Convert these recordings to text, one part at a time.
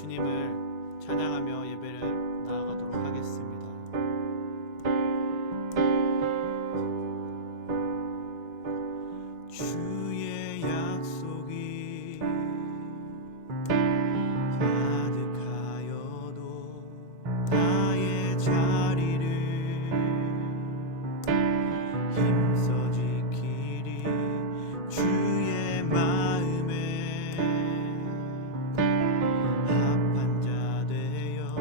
주님을 찬양하며 예배를 나아가도록 하겠습니다. 주의 약속이 가득하여도 나의 자리를 힘써 지키리. 주의 마음에 합한 자 되어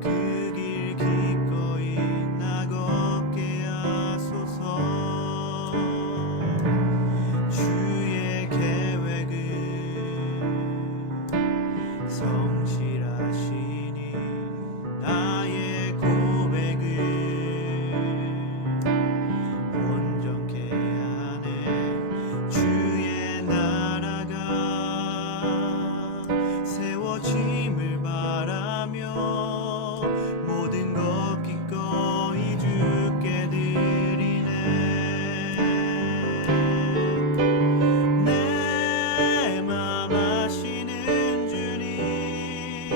그 길 기꺼이 나 걷게 하소서. 주의 계획은 성실하시니 나의 고백을 온전케 하네. 주의 나라가 세워짐을 바라며 모든 것 기꺼이 주께 드리네. 내 맘 아시는 주님,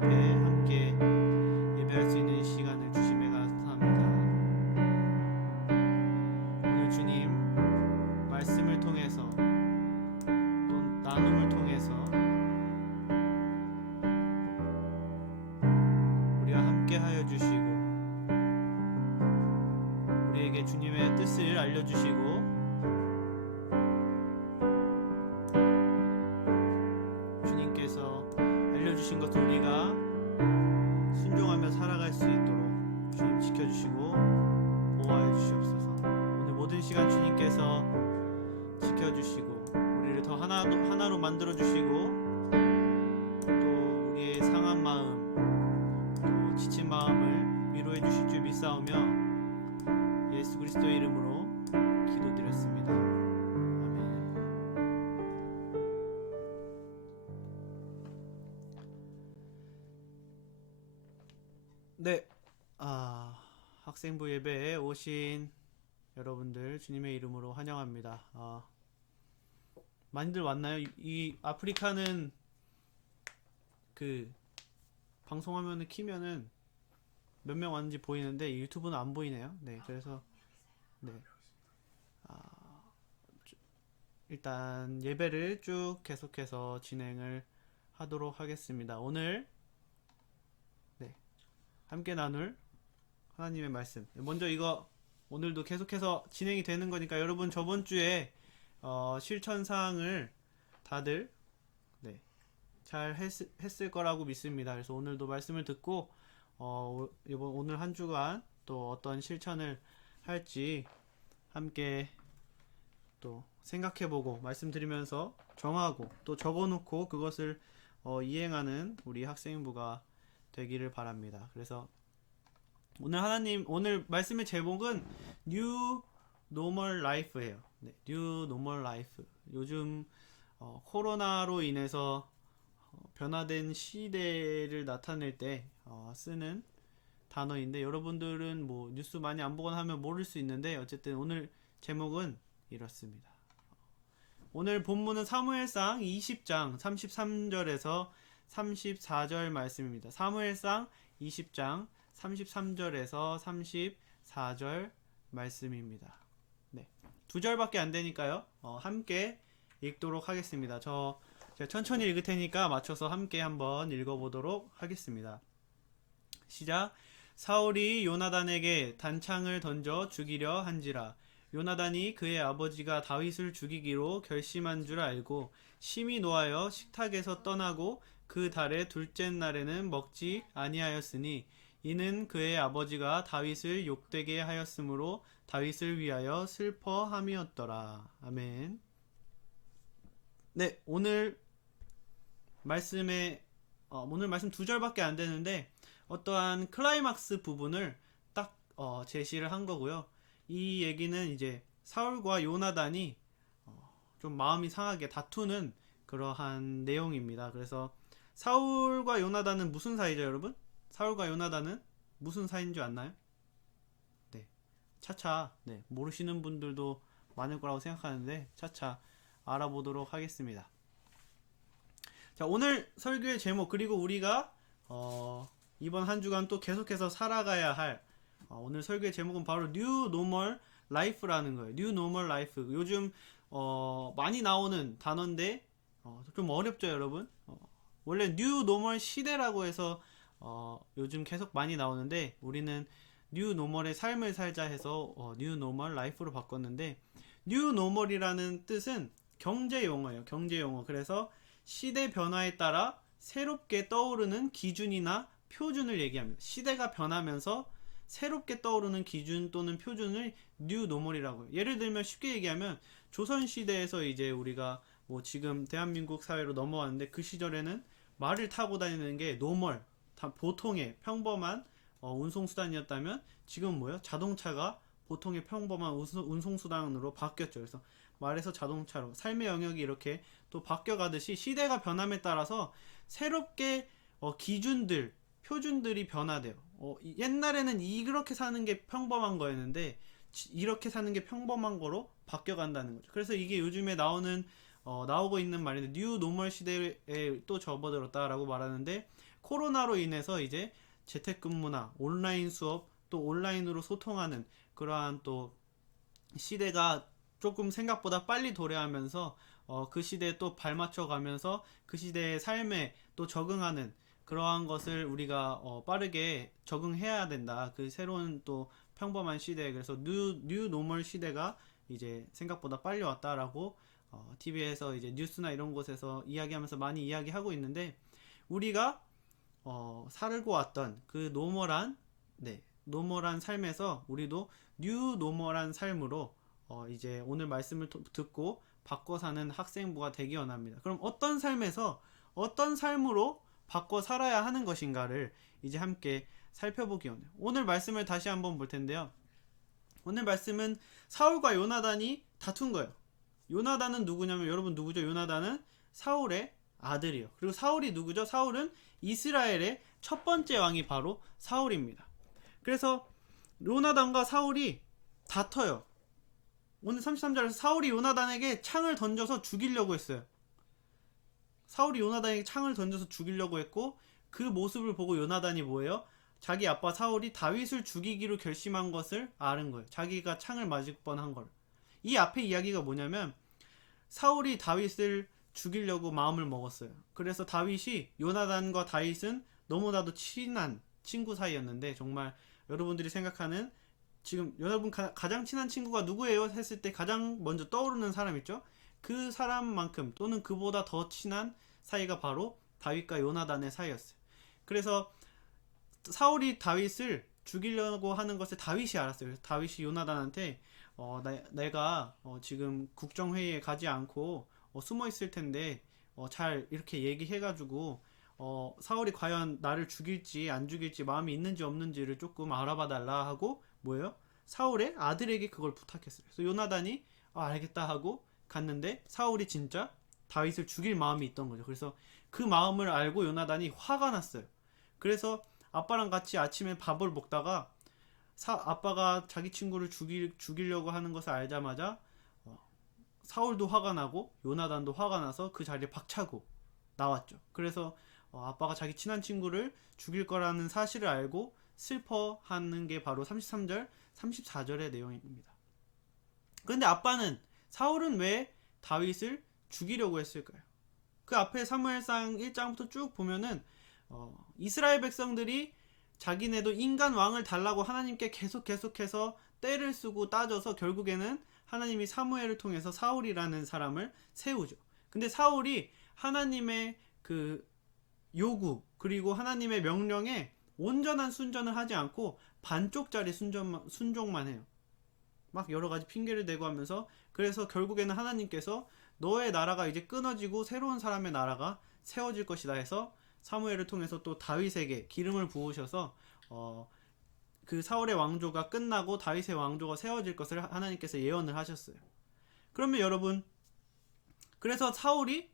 앞에 함께 예배할 수 있는 시간을 주심에 감사합니다. 오늘 주님 말씀을 통해서 또 나눔을 통해서 우리와 함께 하여 주시고 우리에게 주님의 뜻을 알려주시고 주님께서 알려주신 것을 우리가 순종하며 살아갈 수 있도록 주님 지켜주시고 보호하여 주시옵소서. 오늘 모든 시간 주님께서 지켜주시고 우리를 더 하나로 만들어주시고 또 우리의 상한 마음 또 지친 마음을 위로해 주실 줄 믿사오며 예수 그리스도의 이름으로 기도드렸습니다. 아멘. 네, 학생부 예배에 오신 여러분들 주님의 이름으로 환영합니다. 많이들 왔나요? 이 아프리카는 그 방송화면을 키면은 몇 명 왔는지 보이는데 유튜브는 안 보이네요. 네, 그래서 네, 일단 예배를 쭉 계속해서 진행을 하도록 하겠습니다. 오늘 네, 함께 나눌 하나님의 말씀. 먼저 이거 오늘도 계속해서 진행이 되는 거니까 여러분 저번 주에 실천 사항을 다들 네, 잘 했을 거라고 믿습니다. 그래서 오늘도 말씀을 듣고 오늘 한 주간 또 어떤 실천을 할지 함께 또 생각해보고 말씀드리면서 정하고 또 적어놓고 그것을 이행하는 우리 학생부가 되기를 바랍니다. 그래서 오늘 말씀의 제목은 New Normal Life예요. 네, New Normal Life. 요즘 코로나로 인해서 변화된 시대를 나타낼 때 쓰는 단어인데 여러분들은 뭐 뉴스 많이 안 보거나 하면 모를 수 있는데 어쨌든 오늘 제목은 이렇습니다. 오늘 본문은 사무엘상 20장 33절에서 34절 말씀입니다. 사무엘상 20장 33절에서 34절 말씀입니다. 네, 두 절밖에 안 되니까요. 함께 읽도록 하겠습니다. 제가 천천히 읽을 테니까 맞춰서 함께 한번 읽어보도록 하겠습니다. 시작. 사울이 요나단에게 단창을 던져 죽이려 한지라. 요나단이 그의 아버지가 다윗을 죽이기로 결심한 줄 알고 심히 노하여 식탁에서 떠나고 그 달의 둘째 날에는 먹지 아니하였으니 이는 그의 아버지가 다윗을 욕되게 하였으므로 다윗을 위하여 슬퍼함이었더라. 아멘. 네, 오늘 말씀 두 절밖에 안 되는데 어떠한 클라이막스 부분을 딱 제시를 한 거고요. 이 얘기는 이제 사울과 요나단이 좀 마음이 상하게 다투는 그러한 내용입니다. 그래서 사울과 요나단은 무슨 사이죠, 여러분? 사울과 요나단은 무슨 사이인 줄 아나요? 네, 차차 모르시는 분들도 많을 거라고 생각하는데 차차 알아보도록 하겠습니다. 자, 오늘 설교의 제목 그리고 우리가 이번 한 주간 또 계속해서 살아가야 할 오늘 설교의 제목은 바로 New Normal Life라는 거예요. New Normal Life. 요즘 많이 나오는 단어인데 좀 어렵죠, 여러분? 원래 New Normal 시대라고 해서 요즘 계속 많이 나오는데 우리는 New Normal의 삶을 살자 해서 New Normal Life로 바꿨는데 New Normal이라는 뜻은 경제 용어예요. 경제 용어. 그래서 시대 변화에 따라 새롭게 떠오르는 기준이나 표준을 얘기합니다. 시대가 변하면서 새롭게 떠오르는 기준 또는 표준을 뉴 노멀이라고 해요. 예를 들면 쉽게 얘기하면 조선시대에서 이제 우리가 뭐 지금 대한민국 사회로 넘어왔는데 그 시절에는 말을 타고 다니는 게 노멀, 보통의 평범한 운송수단이었다면 지금 뭐예요? 자동차가 보통의 평범한 운송수단으로 바뀌었죠. 그래서 말에서 자동차로 삶의 영역이 이렇게 또 바뀌어가듯이 시대가 변함에 따라서 새롭게 기준들, 표준들이 변화돼요. 옛날에는 이렇게 사는 게 평범한 거였는데 이렇게 사는 게 평범한 거로 바뀌어간다는 거죠. 그래서 이게 요즘에 나오고 있는 말인데 뉴 노멀 시대에 또 접어들었다라고 말하는데 코로나로 인해서 이제 재택근무나 온라인 수업 또 온라인으로 소통하는 그러한 또 시대가 조금 생각보다 빨리 도래하면서 그 시대에 또 발맞춰 가면서 그 시대의 삶에 또 적응하는 그러한 것을 우리가 빠르게 적응해야 된다. 그 새로운 또 평범한 시대에 그래서 뉴 노멀 시대가 이제 생각보다 빨리 왔다라고 TV에서 이제 뉴스나 이런 곳에서 이야기하면서 많이 이야기하고 있는데 우리가 살고 왔던 그 노멀한 삶에서 우리도 뉴 노멀한 삶으로 이제 오늘 말씀을 듣고 바꿔 사는 학생부가 되기 원합니다. 그럼 어떤 삶으로 바꿔 살아야 하는 것인가를 이제 함께 살펴보기 원해요. 오늘 말씀을 다시 한번 볼 텐데요. 오늘 말씀은 사울과 요나단이 다툰 거예요. 요나단은 누구냐면 여러분 누구죠? 요나단은 사울의 아들이요. 그리고 사울이 누구죠? 사울은 이스라엘의 첫 번째 왕이 바로 사울입니다. 그래서 요나단과 사울이 다퉈요. 오늘 33절에서 사울이 요나단에게 창을 던져서 죽이려고 했어요. 사울이 요나단에게 창을 던져서 죽이려고 했고 그 모습을 보고 요나단이 뭐예요? 자기 아빠 사울이 다윗을 죽이기로 결심한 것을 아는 거예요. 자기가 창을 맞을 뻔한 걸. 이 앞에 이야기가 뭐냐면 사울이 다윗을 죽이려고 마음을 먹었어요. 그래서 다윗이 요나단과 다윗은 너무나도 친한 친구 사이였는데 정말 여러분들이 생각하는 지금 여러분 가장 친한 친구가 누구예요? 했을 때 가장 먼저 떠오르는 사람 있죠? 그 사람만큼 또는 그보다 더 친한 사이가 바로 다윗과 요나단의 사이였어요. 그래서 사울이 다윗을 죽이려고 하는 것을 다윗이 알았어요. 다윗이 요나단한테 내가 지금 국정회의에 가지 않고 숨어 있을 텐데 잘 이렇게 얘기해가지고 사울이 과연 나를 죽일지 안 죽일지 마음이 있는지 없는지를 조금 알아봐 달라 하고 뭐예요? 사울의 아들에게 그걸 부탁했어요. 그래서 요나단이 알겠다 하고 갔는데 사울이 진짜 다윗을 죽일 마음이 있던 거죠. 그래서 그 마음을 알고 요나단이 화가 났어요. 그래서 아빠랑 같이 아침에 밥을 먹다가 아빠가 자기 친구를 죽이려고 하는 것을 알자마자 사울도 화가 나고 요나단도 화가 나서 그 자리에 박차고 나왔죠. 그래서 아빠가 자기 친한 친구를 죽일 거라는 사실을 알고 슬퍼하는 게 바로 33절, 34절의 내용입니다. 그런데 사울은 왜 다윗을 죽이려고 했을까요? 그 앞에 사무엘상 1장부터 쭉 보면은 이스라엘 백성들이 자기네도 인간 왕을 달라고 하나님께 계속해서 때를 쓰고 따져서 결국에는 하나님이 사무엘을 통해서 사울이라는 사람을 세우죠. 근데 사울이 하나님의 그 요구 그리고 하나님의 명령에 온전한 순전을 하지 않고 반쪽짜리 순종만 해요. 막 여러 가지 핑계를 대고 하면서 그래서 결국에는 하나님께서 너의 나라가 이제 끊어지고 새로운 사람의 나라가 세워질 것이다 해서 사무엘을 통해서 또 다윗에게 기름을 부으셔서 그 사울의 왕조가 끝나고 다윗의 왕조가 세워질 것을 하나님께서 예언을 하셨어요. 그러면 여러분 그래서 사울이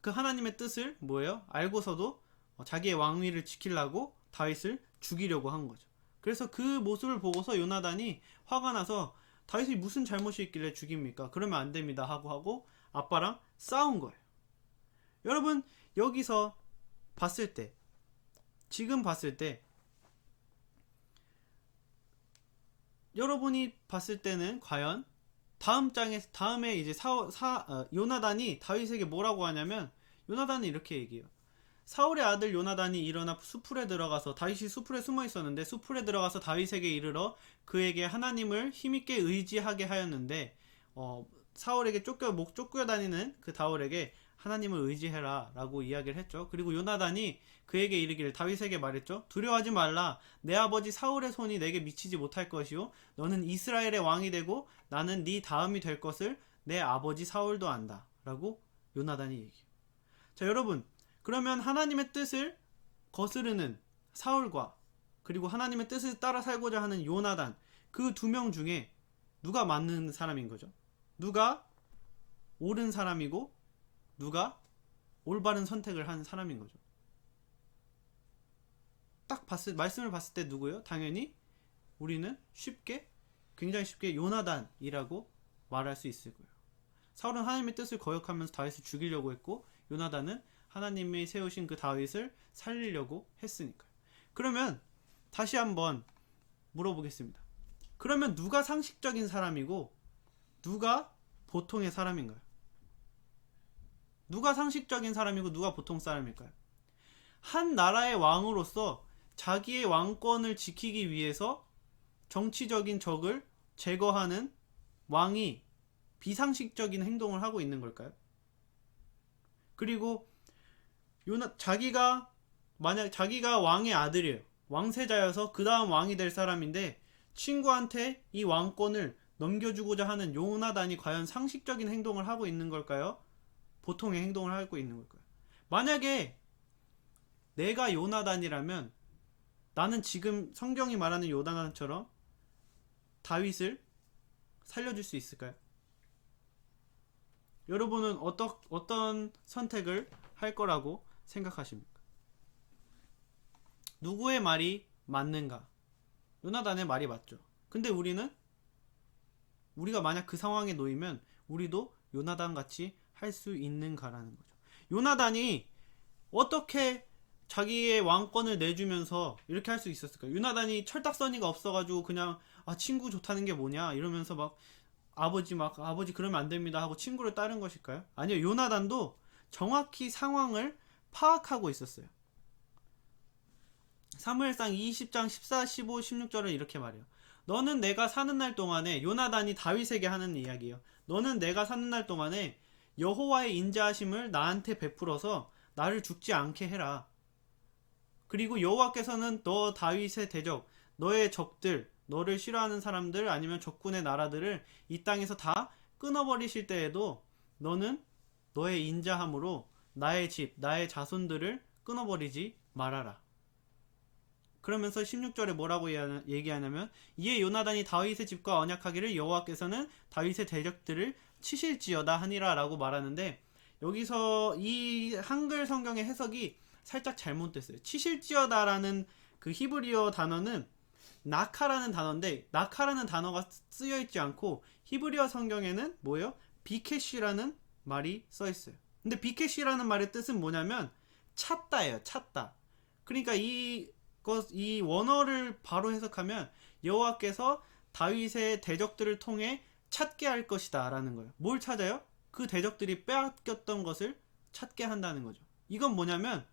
그 하나님의 뜻을 뭐예요? 알고서도 자기의 왕위를 지키려고 다윗을 죽이려고 한 거죠. 그래서 그 모습을 보고서 요나단이 화가 나서 다윗이 무슨 잘못이 있길래 죽입니까? 그러면 안 됩니다 하고 아빠랑 싸운 거예요. 여러분 여기서 봤을 때 지금 봤을 때 여러분이 봤을 때는 과연 다음에 이제 요나단이 다윗에게 뭐라고 하냐면 요나단이 이렇게 얘기해요. 사울의 아들 요나단이 일어나 수풀에 들어가서 다윗이 수풀에 숨어 있었는데 수풀에 들어가서 다윗에게 이르러 그에게 하나님을 힘있게 의지하게 하였는데 사울에게 목 쫓겨 다니는 그 다울에게 하나님을 의지해라 라고 이야기를 했죠. 그리고 요나단이 그에게 이르기를 다윗에게 말했죠. 두려워하지 말라. 내 아버지 사울의 손이 내게 미치지 못할 것이요 너는 이스라엘의 왕이 되고 나는 네 다음이 될 것을 내 아버지 사울도 안다 라고 요나단이 얘기해요. 자 여러분 그러면 하나님의 뜻을 거스르는 사울과 그리고 하나님의 뜻을 따라 살고자 하는 요나단 그 두 명 중에 누가 맞는 사람인 거죠? 누가 옳은 사람이고 누가 올바른 선택을 한 사람인 거죠? 말씀을 봤을 때 누구예요? 당연히 우리는 굉장히 쉽게 요나단이라고 말할 수 있을 거예요. 사울은 하나님의 뜻을 거역하면서 다윗을 죽이려고 했고 요나단은 하나님이 세우신 그 다윗을 살리려고 했으니까요. 그러면 다시 한번 물어보겠습니다. 그러면 누가 상식적인 사람이고 누가 보통의 사람인가요? 누가 상식적인 사람이고 누가 보통 사람일까요? 한 나라의 왕으로서 자기의 왕권을 지키기 위해서 정치적인 적을 제거하는 왕이 비상식적인 행동을 하고 있는 걸까요? 그리고 만약 자기가 왕의 아들이에요. 왕세자여서 그 다음 왕이 될 사람인데 친구한테 이 왕권을 넘겨주고자 하는 요나단이 과연 상식적인 행동을 하고 있는 걸까요? 보통의 행동을 하고 있는 걸까요? 만약에 내가 요나단이라면 나는 지금 성경이 말하는 요나단처럼 다윗을 살려줄 수 있을까요? 여러분은 어떤 선택을 할 거라고 생각하십니까? 누구의 말이 맞는가? 요나단의 말이 맞죠. 근데 우리가 만약 그 상황에 놓이면 우리도 요나단 같이 할 수 있는가라는 거죠. 요나단이 어떻게 자기의 왕권을 내주면서 이렇게 할 수 있었을까요? 요나단이 철딱서니가 없어가지고 그냥 친구 좋다는 게 뭐냐 이러면서 아버지 그러면 안 됩니다 하고 친구를 따른 것일까요? 아니요. 요나단도 정확히 상황을 파악하고 있었어요. 사무엘상 20장 14, 15, 16절은 이렇게 말해요. 너는 내가 사는 날 동안에, 요나단이 다윗에게 하는 이야기예요. 너는 내가 사는 날 동안에 여호와의 인자하심을 나한테 베풀어서 나를 죽지 않게 해라. 그리고 여호와께서는 너 다윗의 대적, 너의 적들, 너를 싫어하는 사람들 아니면 적군의 나라들을 이 땅에서 다 끊어버리실 때에도 너는 너의 인자함으로 나의 집, 나의 자손들을 끊어버리지 말아라. 그러면서 16절에 뭐라고 얘기하냐면 이에 요나단이 다윗의 집과 언약하기를 여호와께서는 다윗의 대적들을 치실지어다 하니라 라고 말하는데, 여기서 이 한글 성경의 해석이 살짝 잘못됐어요. 치실지어다라는 그 히브리어 단어는 나카라는 단어인데, 나카라는 단어가 쓰여있지 않고 히브리어 성경에는 뭐예요? 비케시라는 말이 써있어요. 근데 비케시라는 말의 뜻은 뭐냐면 찾다예요. 찾다. 그러니까 이 원어를 바로 해석하면 여호와께서 다윗의 대적들을 통해 찾게 할 것이다 라는 거예요. 뭘 찾아요? 그 대적들이 빼앗겼던 것을 찾게 한다는 거죠. 이건 뭐냐면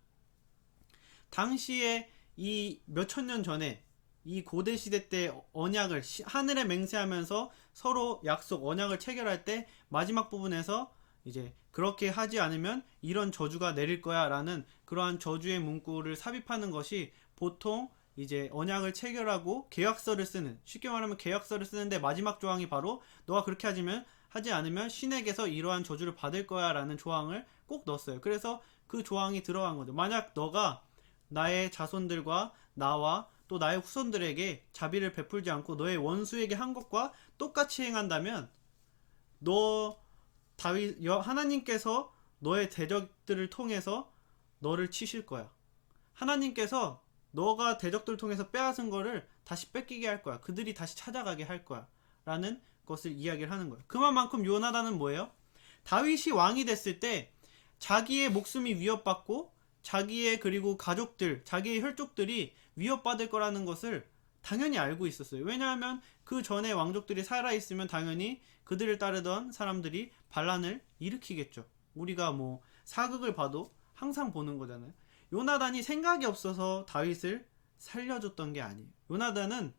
당시에 이 몇천 년 전에 이 고대 시대 때 언약을 하늘에 맹세하면서 서로 언약을 체결할 때 마지막 부분에서 이제 그렇게 하지 않으면 이런 저주가 내릴 거야 라는 그러한 저주의 문구를 삽입하는 것이 보통 이제 언약을 체결하고 계약서를 쓰는, 쉽게 말하면 계약서를 쓰는데 마지막 조항이 바로 너가 그렇게 하지 않으면 신에게서 이러한 저주를 받을 거야 라는 조항을 꼭 넣었어요. 그래서 그 조항이 들어간 거죠. 만약 너가 나의 자손들과 나와 또 나의 후손들에게 자비를 베풀지 않고 너의 원수에게 한 것과 똑같이 행한다면 하나님께서 너의 대적들을 통해서 너를 치실 거야. 하나님께서 너가 대적들을 통해서 빼앗은 거를 다시 뺏기게 할 거야. 그들이 다시 찾아가게 할 거야. 라는 것을 이야기를 하는 거예요. 그만큼 요나단은 뭐예요? 다윗이 왕이 됐을 때 자기의 목숨이 위협받고 자기의 그리고 가족들, 자기의 혈족들이 위협받을 거라는 것을 당연히 알고 있었어요. 왜냐하면 그 전에 왕족들이 살아있으면 당연히 그들을 따르던 사람들이 반란을 일으키겠죠. 우리가 사극을 봐도 항상 보는 거잖아요. 요나단이 생각이 없어서 다윗을 살려줬던 게 아니에요. 요나단은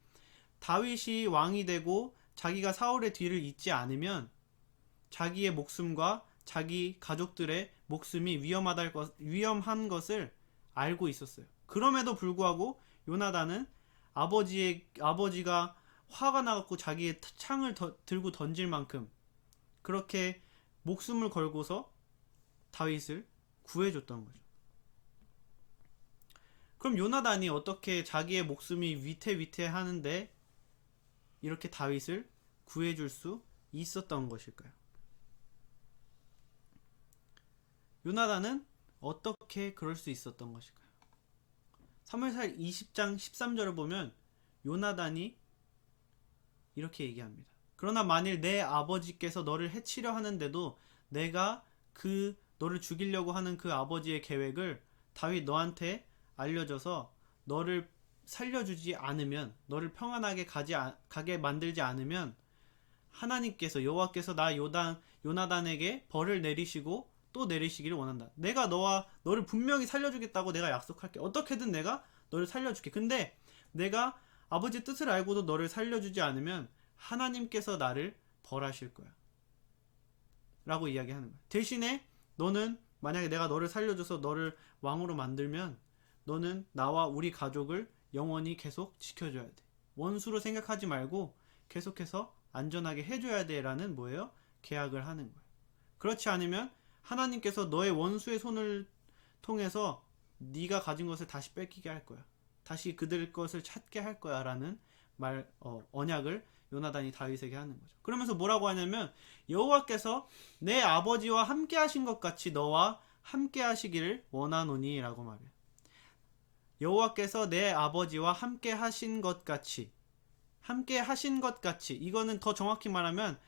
다윗이 왕이 되고 자기가 사울의 뒤를 잇지 않으면 자기의 목숨과 자기 가족들의 목숨이 위험한 것을 알고 있었어요. 그럼에도 불구하고 요나단은 아버지가 화가 나갖고 자기의 창을 들고 던질 만큼 그렇게 목숨을 걸고서 다윗을 구해줬던 거죠. 그럼 요나단이 어떻게 자기의 목숨이 위태위태하는데 이렇게 다윗을 구해줄 수 있었던 것일까요? 요나단은 어떻게 그럴 수 있었던 것일까요? 사무엘상 20장 13절을 보면 요나단이 이렇게 얘기합니다. 그러나 만일 내 아버지께서 너를 해치려 하는데도 내가 그 너를 죽이려고 하는 그 아버지의 계획을 다윗 너한테 알려줘서 너를 살려주지 않으면, 너를 평안하게 가게 만들지 않으면 하나님께서, 여호와께서 요나단에게 벌을 내리시고 또 내리시기를 원한다. 내가 너를 분명히 살려주겠다고 내가 약속할게. 어떻게든 내가 너를 살려줄게. 근데 내가 아버지 뜻을 알고도 너를 살려주지 않으면 하나님께서 나를 벌하실 거야 라고 이야기하는 거야. 대신에 너는, 만약에 내가 너를 살려줘서 너를 왕으로 만들면 너는 나와 우리 가족을 영원히 계속 지켜줘야 돼. 원수로 생각하지 말고 계속해서 안전하게 해줘야 돼 라는 뭐예요? 계약을 하는 거예요. 그렇지 않으면 하나님께서 너의 원수의 손을 통해서 네가 가진 것을 다시 뺏기게 할 거야. 다시 그들 것을 찾게 할 거야 라는 언약을 요나단이 다윗에게 하는 거죠. 그러면서 뭐라고 하냐면, 여호와께서 내 아버지와 함께 하신 것 같이 너와 함께 하시기를 원하노니 라고 말해요. 여호와께서 내 아버지와 함께 하신 것 같이, 함께 하신 것 같이, 이거는 더 정확히 말하면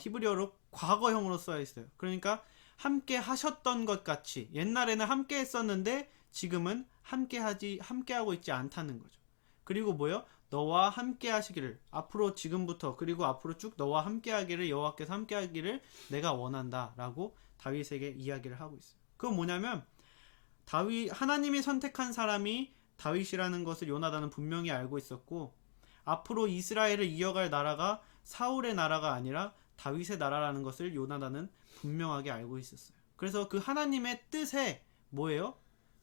히브리어로 과거형으로 써 있어요. 그러니까 함께 하셨던 것 같이, 옛날에는 함께 했었는데 지금은 함께하고 있지 않다는 거죠. 그리고 뭐요? 너와 함께 하시기를, 앞으로, 지금부터 그리고 앞으로 쭉 너와 함께 하기를, 여호와께서 함께 하기를 내가 원한다 라고 다윗에게 이야기를 하고 있어요. 그건 뭐냐면, 하나님이 선택한 사람이 다윗이라는 것을 요나단은 분명히 알고 있었고, 앞으로 이스라엘을 이어갈 나라가 사울의 나라가 아니라 다윗의 나라라는 것을 요나단은 분명하게 알고 있었어요. 그래서 그 하나님의 뜻에 뭐예요?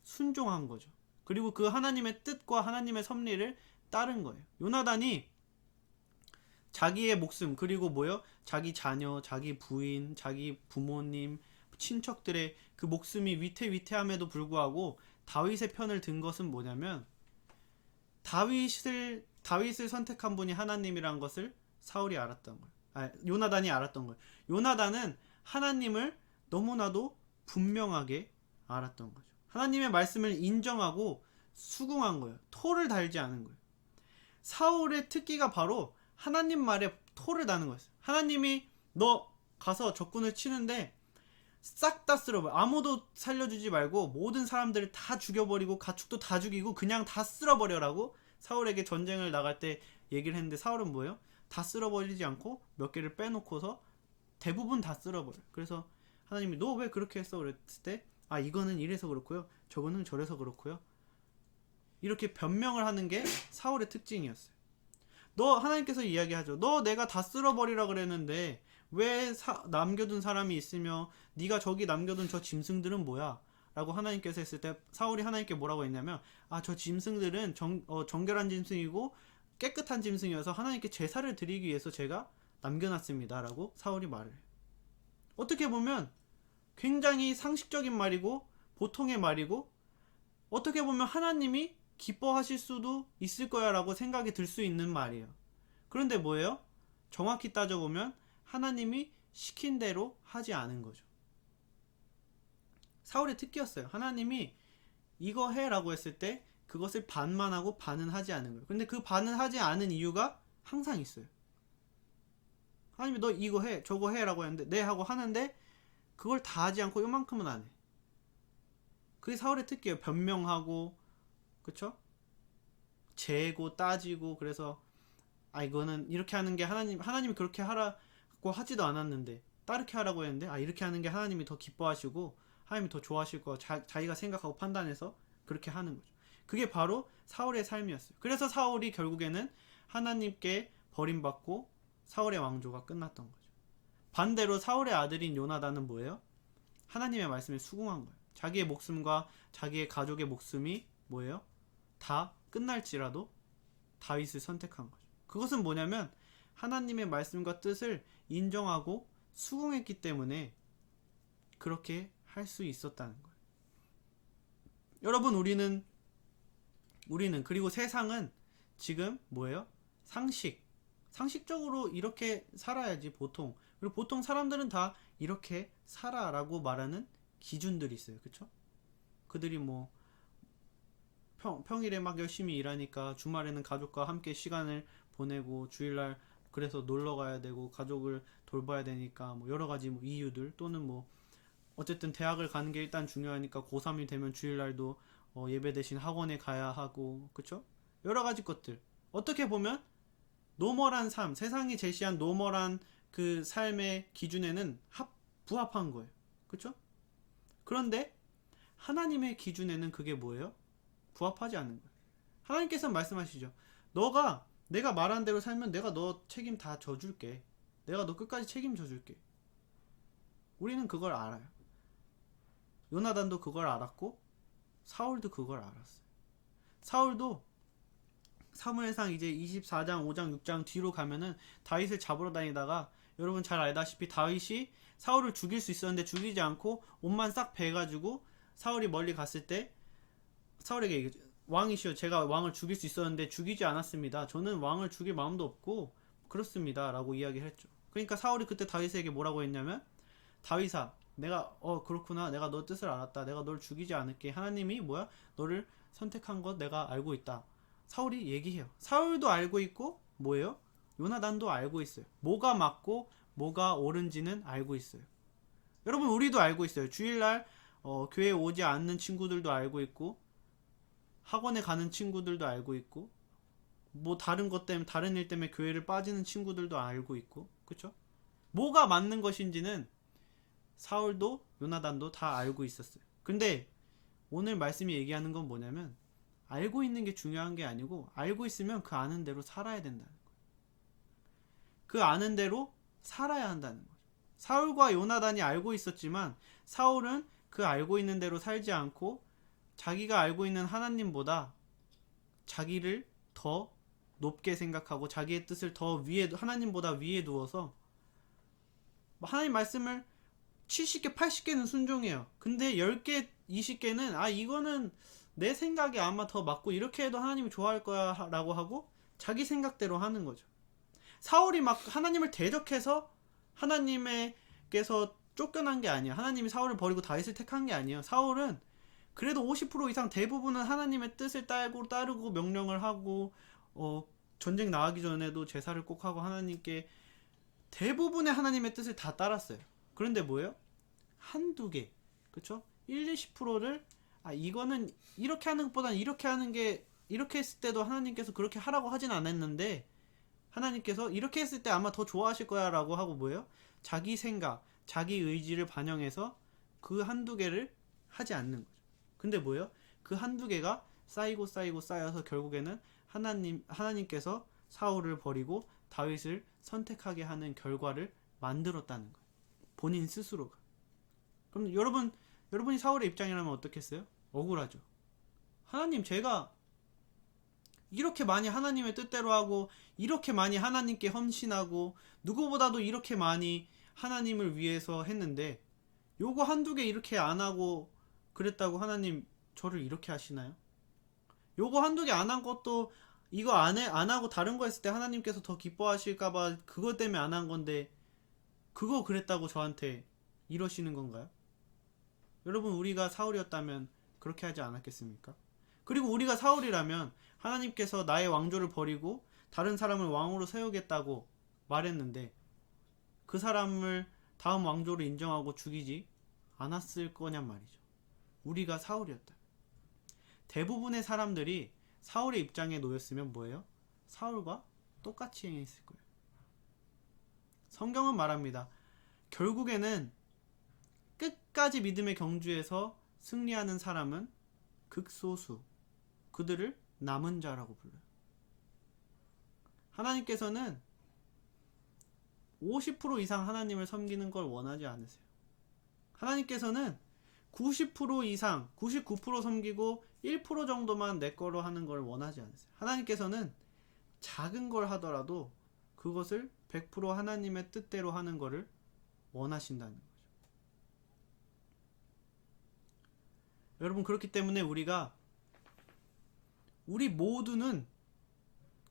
순종한 거죠. 그리고 그 하나님의 뜻과 하나님의 섭리를 따른 거예요. 요나단이 자기의 목숨, 그리고 뭐예요? 자기 자녀, 자기 부인, 자기 부모님, 친척들의 그 목숨이 위태위태함에도 불구하고 다윗의 편을 든 것은 뭐냐면, 다윗을 선택한 분이 하나님이란 것을 사울이 알았던 거예요. 요나단이 알았던 거예요. 요나단은 하나님을 너무나도 분명하게 알았던 거죠. 하나님의 말씀을 인정하고 수긍한 거예요. 토를 달지 않은 거예요. 사울의 특기가 바로 하나님 말에 토를 다는 거였어요. 하나님이 너 가서 적군을 치는데 싹 다 쓸어버려. 아무도 살려주지 말고 모든 사람들을 다 죽여버리고 가축도 다 죽이고 그냥 다 쓸어버려라고 사울에게 전쟁을 나갈 때 얘기를 했는데, 사울은 뭐예요? 다 쓸어버리지 않고 몇 개를 빼놓고서 대부분 다 쓸어버려. 그래서 하나님이 너 왜 그렇게 했어? 그랬을 때, 이거는 이래서 그렇고요, 저거는 저래서 그렇고요, 이렇게 변명을 하는 게 사울의 특징이었어요. 하나님께서 이야기하죠. 너 내가 다 쓸어버리라 그랬는데 왜 남겨둔 사람이 있으며 네가 저기 남겨둔 저 짐승들은 뭐야? 라고 하나님께서 했을 때, 사울이 하나님께 뭐라고 했냐면, 저 짐승들은 정결한 짐승이고 깨끗한 짐승이어서 하나님께 제사를 드리기 위해서 제가 남겨놨습니다 라고 사울이 말을 해요. 어떻게 보면 굉장히 상식적인 말이고 보통의 말이고, 어떻게 보면 하나님이 기뻐하실 수도 있을 거야 라고 생각이 들 수 있는 말이에요. 그런데 뭐예요? 정확히 따져보면 하나님이 시킨 대로 하지 않은 거죠. 사울의 특기였어요. 하나님이 이거 해 라고 했을 때 그것을 반만 하고 반은 하지 않은 거예요. 근데 그 반은 하지 않은 이유가 항상 있어요. 하나님이 너 이거 해 저거 해 라고 했는데 네 하고 하는데 그걸 다 하지 않고 요만큼은 안 해. 그게 사울의 특기예요. 변명하고, 그쵸? 재고 따지고. 그래서 이거는 이렇게 하는 게 하나님이 그렇게 하라고 하지도 않았는데 따르게 하라고 했는데 이렇게 하는 게 하나님이 더 기뻐하시고 하나님이 더 좋아하실 거 자기가 생각하고 판단해서 그렇게 하는 거죠. 그게 바로 사울의 삶이었어요. 그래서 사울이 결국에는 하나님께 버림받고 사울의 왕조가 끝났던 거죠. 반대로 사울의 아들인 요나단은 뭐예요? 하나님의 말씀에 수긍한 거예요. 자기의 목숨과 자기의 가족의 목숨이 뭐예요? 다 끝날지라도 다윗을 선택한 거죠. 그것은 뭐냐면 하나님의 말씀과 뜻을 인정하고 수긍했기 때문에 그렇게 할 수 있었다는 거예요. 여러분, 우리는 그리고 세상은 지금 뭐예요? 상식적으로 이렇게 살아야지 보통. 그리고 보통 사람들은 다 이렇게 살아라고 말하는 기준들이 있어요. 그쵸? 그들이 뭐 평일에 막 열심히 일하니까 주말에는 가족과 함께 시간을 보내고, 주일날 그래서 놀러 가야 되고 가족을 돌봐야 되니까 뭐 여러 가지 이유들, 또는 뭐 어쨌든 대학을 가는 게 일단 중요하니까 고3이 되면 주일날도 예배 대신 학원에 가야 하고, 그쵸? 여러 가지 것들. 어떻게 보면 노멀한 삶, 세상이 제시한 노멀한 그 삶의 기준에는 부합한 거예요. 그쵸? 그런데 하나님의 기준에는 그게 뭐예요? 부합하지 않는 거예요. 하나님께서는 말씀하시죠. 내가 말한 대로 살면 내가 너 책임 다 져줄게. 내가 너 끝까지 책임져 줄게. 우리는 그걸 알아요. 요나단도 그걸 알았고 사울도 그걸 알았어요. 사울도 사무엘상 이제 24장, 5장, 6장 뒤로 가면은 다윗을 잡으러 다니다가 여러분 잘 알다시피 다윗이 사울을 죽일 수 있었는데 죽이지 않고 옷만 싹 베가지고 사울이 멀리 갔을 때 사울에게 얘기했죠. 왕이시여, 제가 왕을 죽일 수 있었는데 죽이지 않았습니다. 저는 왕을 죽일 마음도 없고 그렇습니다 라고 이야기를 했죠. 그러니까 사울이 그때 다윗에게 뭐라고 했냐면, 다윗아, 내가 그렇구나, 내가 너 뜻을 알았다, 내가 널 죽이지 않을게, 하나님이 뭐야 너를 선택한 것 내가 알고 있다, 사울이 얘기해요. 사울도 알고 있고 뭐예요? 요나단도 알고 있어요. 뭐가 맞고 뭐가 옳은지는 알고 있어요. 여러분, 우리도 알고 있어요. 주일날 교회 오지 않는 친구들도 알고 있고 학원에 가는 친구들도 알고 있고 뭐 다른 것 때문에, 다른 일 때문에 교회를 빠지는 친구들도 알고 있고, 그쵸? 뭐가 맞는 것인지는 사울도 요나단도 다 알고 있었어요. 근데 오늘 말씀이 얘기하는 건 뭐냐면, 알고 있는 게 중요한 게 아니고 알고 있으면 그 아는 대로 살아야 된다는 거예요. 그 아는 대로 살아야 한다는 거죠. 사울과 요나단이 알고 있었지만 사울은 그 알고 있는 대로 살지 않고 자기가 알고 있는 하나님보다 자기를 더 높게 생각하고 자기의 뜻을 더 위에, 하나님보다 위에 두어서 하나님 말씀을 70개 80개는 순종해요. 근데 10개 20개는 이거는 내 생각에 아마 더 맞고 이렇게 해도 하나님이 좋아할 거야 라고 하고 자기 생각대로 하는 거죠. 사울이 막 하나님을 대적해서 하나님께서 쫓겨난 게 아니야. 하나님이 사울을 버리고 다윗을 택한 게 아니에요. 사울은 그래도 50% 이상 대부분은 하나님의 뜻을 따르고 명령을 하고 전쟁 나가기 전에도 제사를 꼭 하고 하나님께 대부분의 하나님의 뜻을 다 따랐어요. 그런데 뭐예요? 한두 개, 그쵸? 1, 20%를 이거는 이렇게 하는 것보다는 이렇게 하는 게, 이렇게 했을 때도 하나님께서 그렇게 하라고 하진 않았는데 하나님께서 이렇게 했을 때 아마 더 좋아하실 거야 라고 하고 뭐예요? 자기 생각, 자기 의지를 반영해서 그 한두 개를 하지 않는 거죠. 근데 뭐예요? 그 한두 개가 쌓이고 쌓이고 쌓여서 결국에는 하나님께서 사울을 버리고 다윗을 선택하게 하는 결과를 만들었다는 거예요. 본인 스스로가. 그럼 여러분이 사울의 입장이라면 어떻겠어요? 억울하죠. 하나님, 제가 이렇게 많이 하나님의 뜻대로 하고 이렇게 많이 하나님께 헌신하고 누구보다도 이렇게 많이 하나님을 위해서 했는데 요거 한두 개 이렇게 안 하고 그랬다고 하나님 저를 이렇게 하시나요? 요거 한두 개 안 한 것도, 이거 안 하고 다른 거 했을 때 하나님께서 더 기뻐하실까봐 그것 때문에 안 한 건데 그거 그랬다고 저한테 이러시는 건가요? 여러분, 우리가 사울이었다면 그렇게 하지 않았겠습니까? 그리고 우리가 사울이라면 하나님께서 나의 왕조를 버리고 다른 사람을 왕으로 세우겠다고 말했는데 그 사람을 다음 왕조로 인정하고 죽이지 않았을 거냔 말이죠. 우리가 사울이었다. 대부분의 사람들이 사울의 입장에 놓였으면 뭐예요? 사울과 똑같이 행했을 거예요. 성경은 말합니다. 결국에는 끝까지 믿음의 경주에서 승리하는 사람은 극소수, 그들을 남은 자라고 불러요. 하나님께서는 50% 이상 하나님을 섬기는 걸 원하지 않으세요. 하나님께서는 90% 이상, 99% 섬기고 1% 정도만 내 거로 하는 걸 원하지 않으세요. 하나님께서는 작은 걸 하더라도 그것을 100% 하나님의 뜻대로 하는 거를 원하신다는 거죠. 여러분, 그렇기 때문에 우리 모두는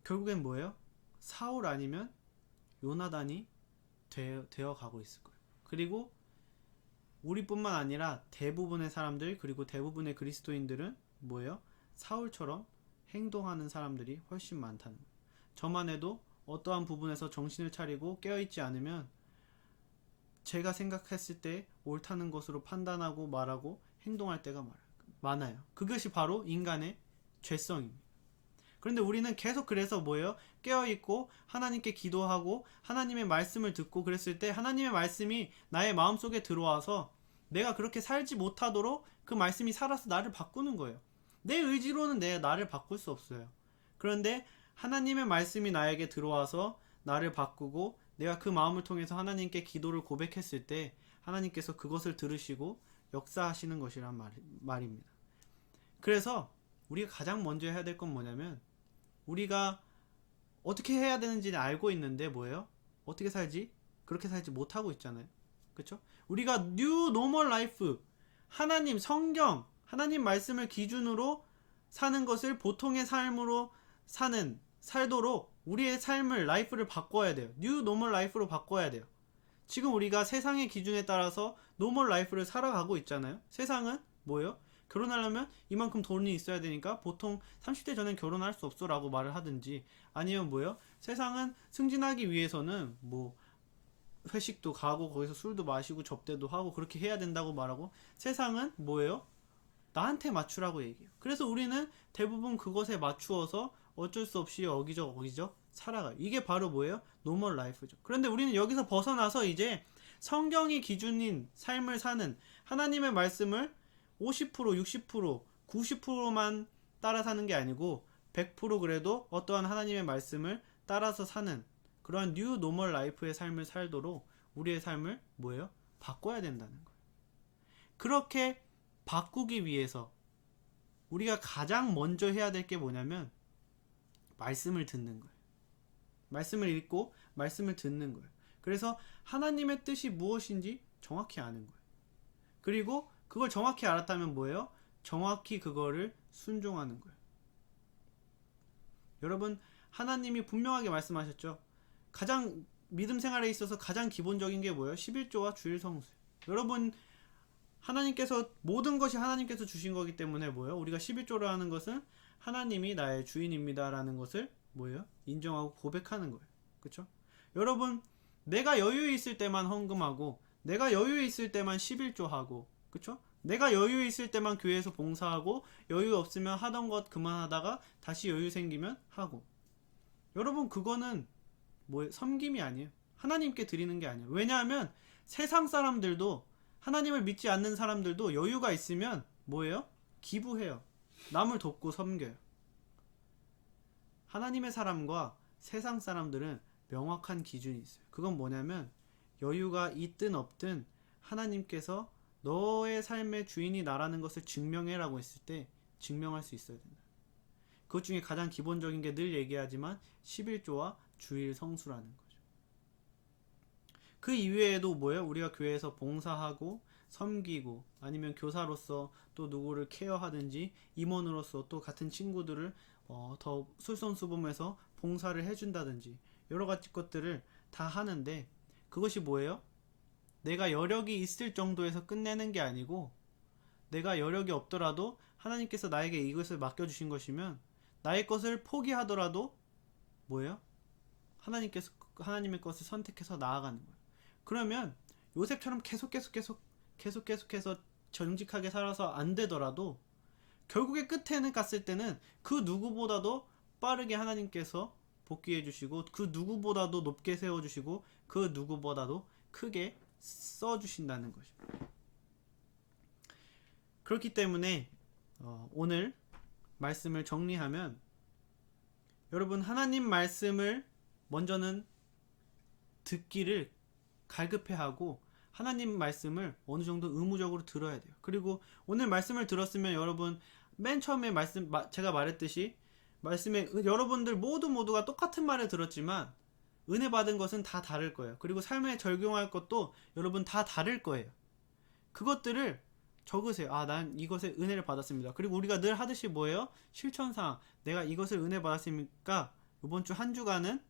결국엔 뭐예요? 사울 아니면 요나단이 되어 가고 있을 거예요. 그리고 우리뿐만 아니라 대부분의 사람들, 그리고 대부분의 그리스도인들은 뭐예요? 사울처럼 행동하는 사람들이 훨씬 많다는 거예요. 저만 해도 어떠한 부분에서 정신을 차리고 깨어있지 않으면 제가 생각했을 때 옳다는 것으로 판단하고 말하고 행동할 때가 많아요. 그것이 바로 인간의 죄성입니다. 그런데 우리는 계속 그래서 뭐예요? 깨어있고 하나님께 기도하고 하나님의 말씀을 듣고 그랬을 때 하나님의 말씀이 나의 마음속에 들어와서 내가 그렇게 살지 못하도록 그 말씀이 살아서 나를 바꾸는 거예요. 내 의지로는 내가 나를 바꿀 수 없어요. 그런데 하나님의 말씀이 나에게 들어와서 나를 바꾸고 내가 그 마음을 통해서 하나님께 기도를 고백했을 때 하나님께서 그것을 들으시고 역사하시는 것이란 말입니다. 그래서 우리가 가장 먼저 해야 될 건 뭐냐면 우리가 어떻게 해야 되는지는 알고 있는데 뭐예요? 어떻게 살지? 그렇게 살지 못하고 있잖아요. 그쵸? 우리가 New Normal Life, 하나님, 성경, 하나님 말씀을 기준으로 사는 것을 보통의 삶으로 살도록 우리의 삶을, 라이프를 바꿔야 돼요. New Normal Life로 바꿔야 돼요. 지금 우리가 세상의 기준에 따라서 노멀 라이프를 살아가고 있잖아요. 세상은 뭐예요? 결혼하려면 이만큼 돈이 있어야 되니까 보통 30대 전엔 결혼할 수 없어 라고 말을 하든지, 아니면 뭐예요? 세상은 승진하기 위해서는 뭐 회식도 가고 거기서 술도 마시고 접대도 하고 그렇게 해야 된다고 말하고, 세상은 뭐예요? 나한테 맞추라고 얘기해요. 그래서 우리는 대부분 그것에 맞추어서 어쩔 수 없이 어기적 살아가요. 이게 바로 뭐예요? 노멀 라이프죠. 그런데 우리는 여기서 벗어나서 이제 성경이 기준인 삶을 사는, 하나님의 말씀을 50%, 60%, 90%만 따라 사는 게 아니고 100% 그래도 어떠한 하나님의 말씀을 따라서 사는 그러한 뉴 노멀 라이프의 삶을 살도록 우리의 삶을 뭐예요? 바꿔야 된다는 거예요. 그렇게 바꾸기 위해서 우리가 가장 먼저 해야 될 게 뭐냐면 말씀을 듣는 거예요. 말씀을 읽고 말씀을 듣는 거예요. 그래서 하나님의 뜻이 무엇인지 정확히 아는 거예요. 그리고 그걸 정확히 알았다면 뭐예요? 정확히 그거를 순종하는 거예요. 여러분, 하나님이 분명하게 말씀하셨죠. 가장 믿음 생활에 있어서 가장 기본적인 게 뭐예요? 11조와 주일 성수. 여러분, 하나님께서 모든 것이 하나님께서 주신 거기 때문에 뭐예요? 우리가 11조를 하는 것은 하나님이 나의 주인입니다 라는 것을 뭐예요? 인정하고 고백하는 거예요. 그쵸? 여러분, 내가 여유 있을 때만 헌금하고 내가 여유 있을 때만 11조 하고, 그쵸? 내가 여유 있을 때만 교회에서 봉사하고 여유 없으면 하던 것 그만하다가 다시 여유 생기면 하고, 여러분 그거는 뭐예요? 섬김이 아니에요. 하나님께 드리는 게 아니에요. 왜냐하면 세상 사람들도, 하나님을 믿지 않는 사람들도 여유가 있으면 뭐예요? 기부해요. 남을 돕고 섬겨요. 하나님의 사람과 세상 사람들은 명확한 기준이 있어요. 그건 뭐냐면 여유가 있든 없든 하나님께서 너의 삶의 주인이 나라는 것을 증명해라고 했을 때 증명할 수 있어야 된다. 그것 중에 가장 기본적인 게 늘 얘기하지만 11조와 주일 성수라는 거죠. 그 이외에도 뭐예요? 우리가 교회에서 봉사하고 섬기고 아니면 교사로서 또 누구를 케어하든지 임원으로서 또 같은 친구들을 더 솔선수범해서 봉사를 해준다든지 여러 가지 것들을 다 하는데, 그것이 뭐예요? 내가 여력이 있을 정도에서 끝내는 게 아니고, 내가 여력이 없더라도 하나님께서 나에게 이것을 맡겨주신 것이면 나의 것을 포기하더라도 뭐예요? 하나님의 것을 선택해서 나아가는 거예요. 그러면 요셉처럼 계속해서 정직하게 살아서 안 되더라도 결국에 끝에는 갔을 때는 그 누구보다도 빠르게 하나님께서 복귀해 주시고 그 누구보다도 높게 세워 주시고 그 누구보다도 크게 써 주신다는 것입니다. 그렇기 때문에 오늘 말씀을 정리하면, 여러분 하나님 말씀을 먼저는 듣기를 갈급해 하고 하나님 말씀을 어느 정도 의무적으로 들어야 돼요. 그리고 오늘 말씀을 들었으면 여러분 맨 처음에 제가 말했듯이 말씀에 여러분들 모두가 똑같은 말을 들었지만 은혜 받은 것은 다 다를 거예요. 그리고 삶에 적용할 것도 여러분 다 다를 거예요. 그것들을 적으세요. 난 이것에 은혜를 받았습니다. 그리고 우리가 늘 하듯이 뭐예요? 실천사항. 내가 이것을 은혜 받았으니까 이번 주 한 주간은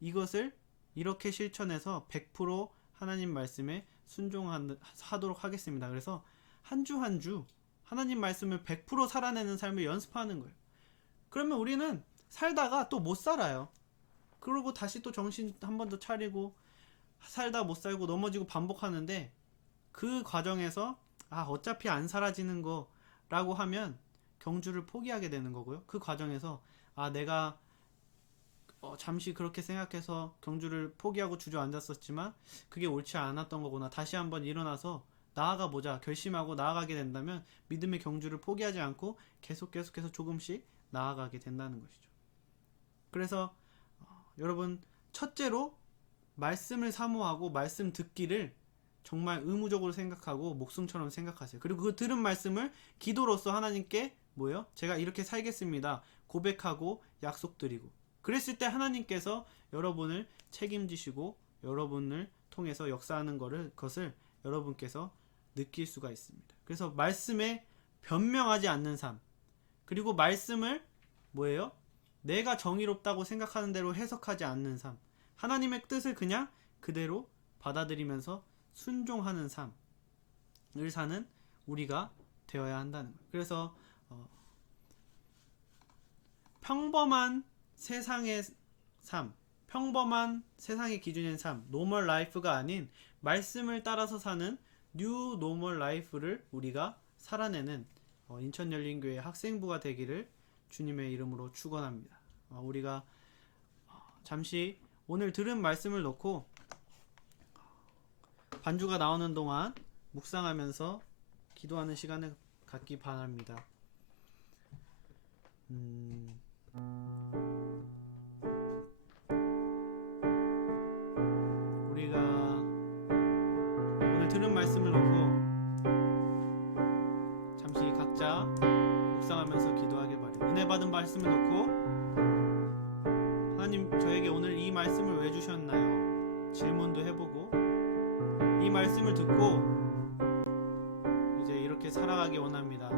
이것을 이렇게 실천해서 100% 하나님 말씀에 순종하도록 하겠습니다. 그래서 한 주 한 주 하나님 말씀을 100% 살아내는 삶을 연습하는 거예요. 그러면 우리는 살다가 또 못 살아요. 그러고 다시 또 정신 한 번 더 차리고 살다 못 살고 넘어지고 반복하는데 그 과정에서 어차피 안 사라지는 거라고 하면 경주를 포기하게 되는 거고요. 그 과정에서 내가 잠시 그렇게 생각해서 경주를 포기하고 주저앉았었지만 그게 옳지 않았던 거구나. 다시 한번 일어나서 나아가 보자. 결심하고 나아가게 된다면 믿음의 경주를 포기하지 않고 계속해서 조금씩 나아가게 된다는 것이죠. 그래서 여러분, 첫째로 말씀을 사모하고 말씀 듣기를 정말 의무적으로 생각하고 목숨처럼 생각하세요. 그리고 그 들은 말씀을 기도로서 하나님께 제가 이렇게 살겠습니다. 고백하고 약속드리고, 그랬을 때 하나님께서 여러분을 책임지시고 여러분을 통해서 역사하는 것을 여러분께서 느낄 수가 있습니다. 그래서 말씀에 변명하지 않는 삶, 그리고 말씀을 내가 정의롭다고 생각하는 대로 해석하지 않는 삶, 하나님의 뜻을 그냥 그대로 받아들이면서 순종하는 삶을 사는 우리가 되어야 한다는 거예요. 그래서 평범한 세상의 삶, 평범한 세상의 기준인 삶, 노멀 라이프가 아닌 말씀을 따라서 사는 뉴 노멀 라이프를 우리가 살아내는 인천열린교회 학생부가 되기를 주님의 이름으로 축원합니다. 우리가 잠시 오늘 들은 말씀을 놓고 반주가 나오는 동안 묵상하면서 기도하는 시간을 갖기 바랍니다. 우리가 오늘 들은 말씀을 놓고 잠시 각자 묵상하면서 기도하길 바래요. 은혜 받은 말씀을 놓고 하나님, 저에게 오늘 이 말씀을 왜 주셨나요? 질문도 해보고, 이 말씀을 듣고 이제 이렇게 살아가기 원합니다.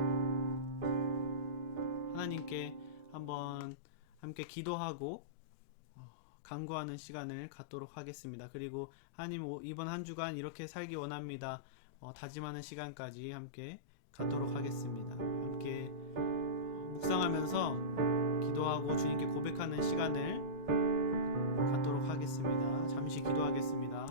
하나님께 한번 함께 기도하고 간구하는 시간을 갖도록 하겠습니다. 그리고 하나님, 이번 한 주간 이렇게 살기 원합니다. 다짐하는 시간까지 함께 갖도록 하겠습니다. 함께 묵상하면서 기도하고 주님께 고백하는 시간을 갖도록 하겠습니다. 잠시 기도하겠습니다.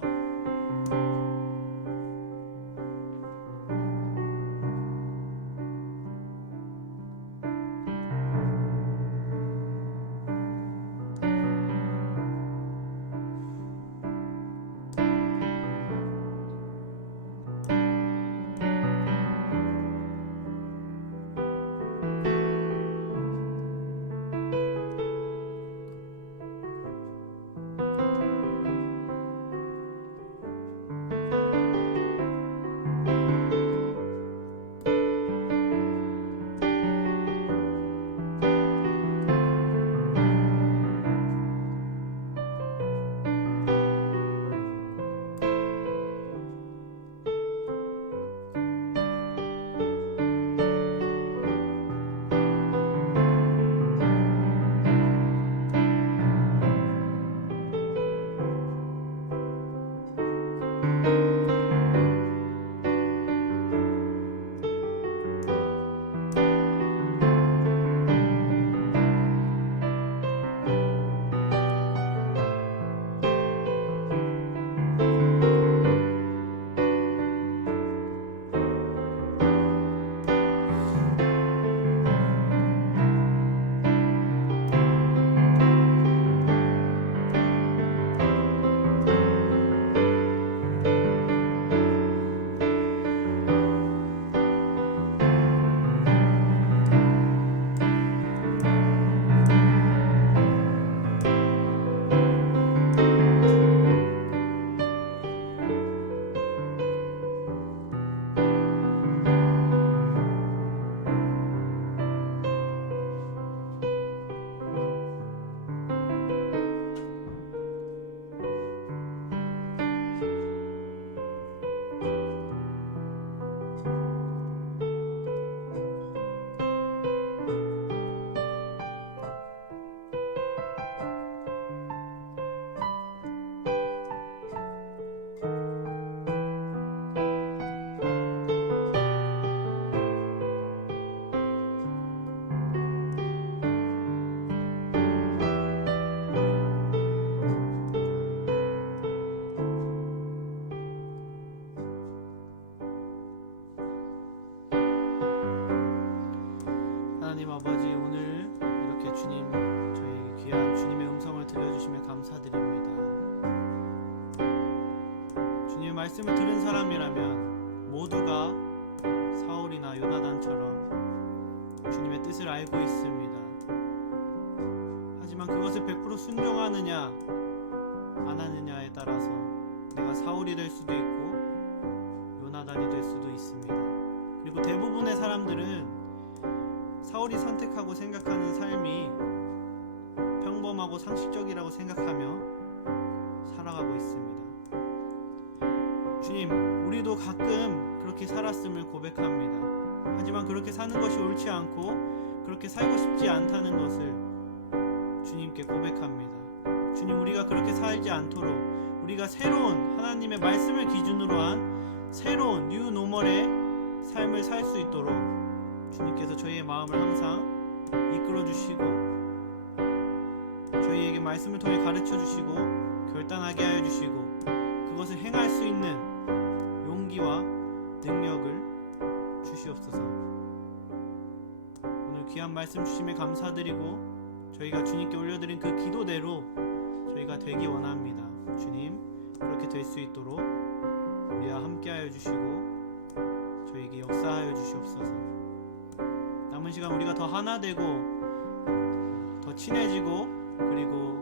하나님 아버지, 오늘 이렇게 주님, 저희 귀한 주님의 음성을 들려주심에 감사드립니다. 주님의 말씀을 들은 사람이라면 모두가 사울이나 요나단처럼 주님의 뜻을 알고 있습니다. 하지만 그것을 100% 순종하느냐 안 하느냐에 따라서 내가 사울이 될 수도 있고 요나단이 될 수도 있습니다. 그리고 대부분의 사람들은 사울이 선택하고 생각하는 삶이 평범하고 상식적이라고 생각하며 살아가고 있습니다. 주님, 우리도 가끔 그렇게 살았음을 고백합니다. 하지만 그렇게 사는 것이 옳지 않고 그렇게 살고 싶지 않다는 것을 주님께 고백합니다. 주님, 우리가 그렇게 살지 않도록 우리가 새로운 하나님의 말씀을 기준으로 한 새로운 뉴 노멀의 삶을 살 수 있도록 주님께서 저희의 마음을 항상 이끌어 주시고 저희에게 말씀을 통해 가르쳐 주시고 결단하게 하여 주시고 그것을 행할 수 있는 용기와 능력을 주시옵소서. 오늘 귀한 말씀 주심에 감사드리고 저희가 주님께 올려드린 그 기도대로 저희가 되기 원합니다. 주님, 그렇게 될 수 있도록 우리와 함께하여 주시고 저희에게 역사하여 주시옵소서. 남은 시간 우리가 더 하나 되고 더 친해지고 그리고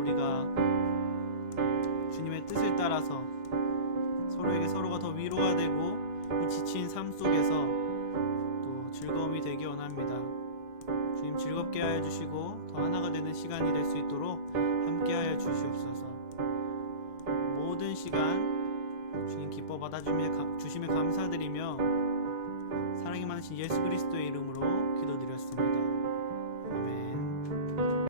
우리가 주님의 뜻을 따라서 서로에게 서로가 더 위로가 되고 이 지친 삶 속에서 또 즐거움이 되기 원합니다. 주님, 즐겁게 하여 주시고 더 하나가 되는 시간이 될 수 있도록 함께 하여 주시옵소서. 모든 시간 주님 기뻐 받아주심에 감사드리며 사랑이 많으신 예수 그리스도의 이름으로 기도드렸습니다. 아멘.